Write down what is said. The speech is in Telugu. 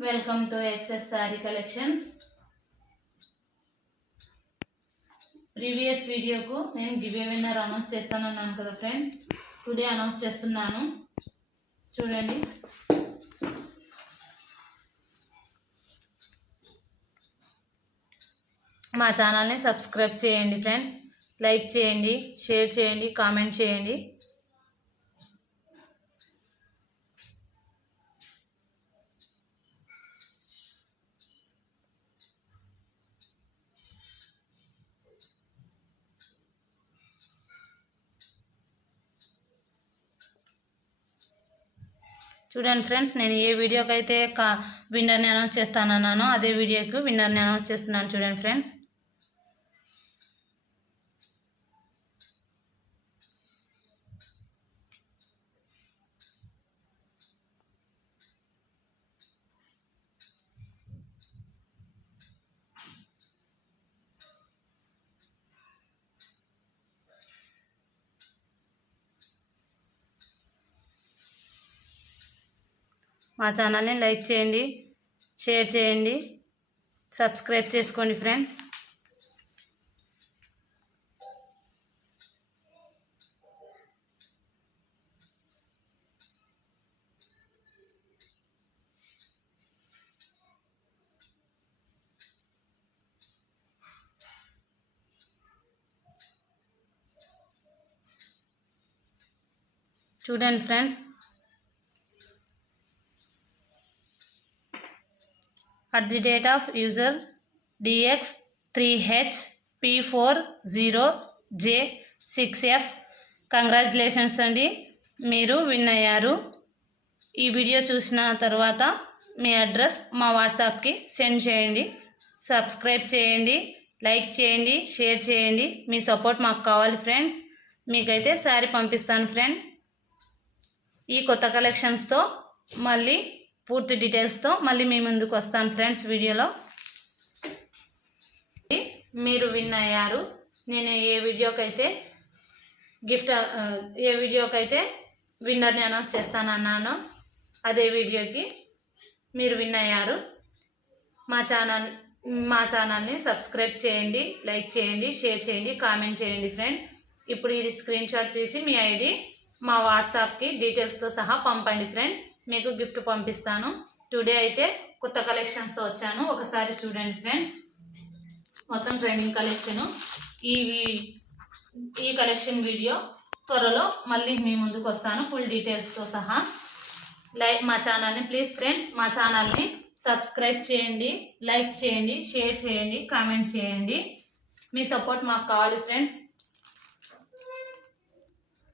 Welcome to SS Saree Collections. Previous video ku nenu giveaway winner announce చేస్తానన్నాను కదా ఫ్రెండ్స్. టుడే అనౌన్స్ చేస్తున్నాను. చూడండి. మా ఛానల్ ని సబ్స్క్రైబ్ చేయండి ఫ్రెండ్స్. లైక్ చేయండి, షేర్ చేయండి, కామెంట్ చేయండి. చూడండి ఫ్రెండ్స్, నేను ఏ వీడియోకి అయితే విన్నర్ని అనౌన్స్ చేస్తానన్నానో అదే వీడియోకి విన్నర్ని అనౌన్స్ చేస్తున్నాను. చూడండి ఫ్రెండ్స్, మా ఛానల్ని లైక్ చేయండి, షేర్ చేయండి, సబ్స్క్రైబ్ చేసుకోండి ఫ్రెండ్స్. చూడండి friends, at the date of user DX3HP40J6F. Congratulations అండి, మీరు విన్ అయ్యారు. ఈ వీడియో చూసిన తర్వాత మీ అడ్రస్ మా వాట్సాప్కి సెండ్ చేయండి. సబ్స్క్రైబ్ చేయండి, లైక్ చేయండి, షేర్ చేయండి. మీ సపోర్ట్ మాకు కావాలి ఫ్రెండ్స్. మీకైతే శారీ పంపిస్తాను ఫ్రెండ్. ఈ కొత్త కలెక్షన్స్తో మళ్ళీ పూర్తి డీటెయిల్స్తో మళ్ళీ మీ ముందుకు వస్తాను ఫ్రెండ్స్ వీడియోలో. మీరు విన్ అయ్యారు. నేను ఏ వీడియోకైతే విన్నర్ని అనౌన్స్ చేస్తానన్నానో అదే వీడియోకి మీరు విన్ అయ్యారు. మా ఛానల్ని సబ్స్క్రైబ్ చేయండి, లైక్ చేయండి, షేర్ చేయండి, కామెంట్ చేయండి ఫ్రెండ్. ఇప్పుడు ఇది స్క్రీన్ షాట్ తీసి మీ ఐడి మా వాట్సాప్కి డీటెయిల్స్తో సహా పంపండి ఫ్రెండ్. మీకు గిఫ్ట్ పంపిస్తాను. టుడే అయితే కొత్త కలెక్షన్స్తో వచ్చాను. ఒకసారి చూడండి ఫ్రెండ్స్, మొత్తం ట్రెండింగ్ కలెక్షను. ఈ కలెక్షన్ వీడియో త్వరలో మళ్ళీ మీ ముందుకు వస్తాను ఫుల్ డీటెయిల్స్తో సహా. మా ఛానల్ని ప్లీజ్ ఫ్రెండ్స్, మా ఛానల్ని సబ్స్క్రైబ్ చేయండి, లైక్ చేయండి, షేర్ చేయండి, కామెంట్ చేయండి. మీ సపోర్ట్ మాకు కావాలి ఫ్రెండ్స్.